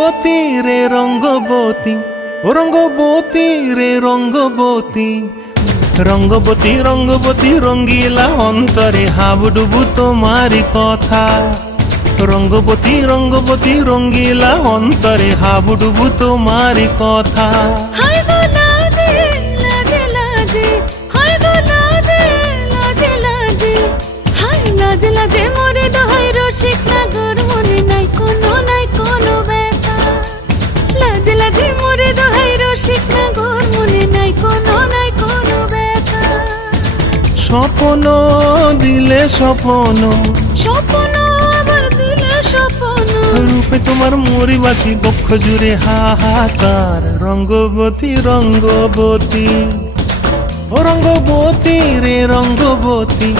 রঙ্গবতী রে রঙ্গবতী, ও রঙ্গবতী রে রঙ্গবতী, রঙ্গবতী রঙ্গবতী রঙ্গিলা অন্তরে হাবুডুবু তোমারি কথা। রঙ্গবতী রঙ্গবতী রঙ্গিলা অন্তরে হাবুডুবু তোমারি কথা। হায় গো লাজে লাজে লাজে, হায় গো লাজে লাজে লাজে, হায় লাজে লাজে মরে দোহাই রসিক নাগর মনে নাই কোনো ব্যথা। লাজে লাজে মরে দোহাই রসিক নাগর মনে নাই কোনো ব্যথা। স্বপ্ন দিলে স্বপ্ন, স্বপ্ন আবার দিলে স্বপ্ন, রূপে তোমার মরি বাঁচি বক্ষ জুড়ে হাহাকার। রঙ্গবতী রঙ্গবতী, ও রঙ্গবতী রে রঙ্গবতী।